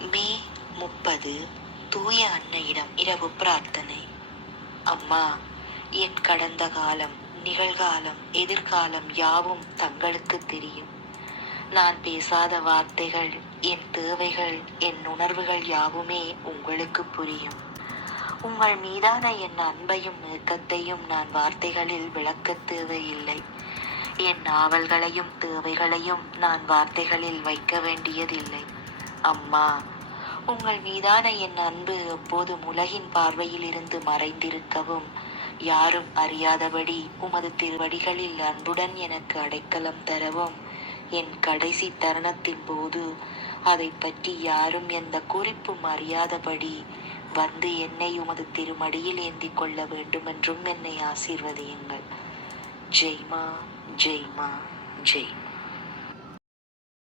மே முப்பது தூய அன்னையிடம் இரவு பிரார்த்தனை. அம்மா என் கடந்த காலம் நிகழ்காலம் எதிர்காலம் யாவும் தங்களுக்கு தெரியும். நான் பேசாத வார்த்தைகள் என் தேவைகள் என் உணர்வுகள் யாவுமே உங்களுக்கு புரியும். உங்கள் மீதான என் அன்பையும் நெருக்கத்தையும் நான் வார்த்தைகளில் விளக்க தேவையில்லை. என் நாவல்களையும் தேவைகளையும் நான் வார்த்தைகளில் வைக்க வேண்டியதில்லை. அம்மா உங்கள் மீதான என் அன்பு எப்போதும் உலகின் பார்வையில் இருந்து மறைந்திருக்கவும் யாரும் அறியாதபடி உமது திருவடிகளில் அன்புடன் எனக்கு அடைக்கலம் தரவும். என் கடைசி தருணத்தின் போது அதை பற்றி யாரும் எந்த குறிப்பும் அறியாதபடி வந்து என்னை உமது திருமடியில் ஏந்திக் கொள்ள வேண்டுமென்றும் என்னை ஆசீர்வதியுங்கள். ஜெய்மா ஜெய்மா ஜெய்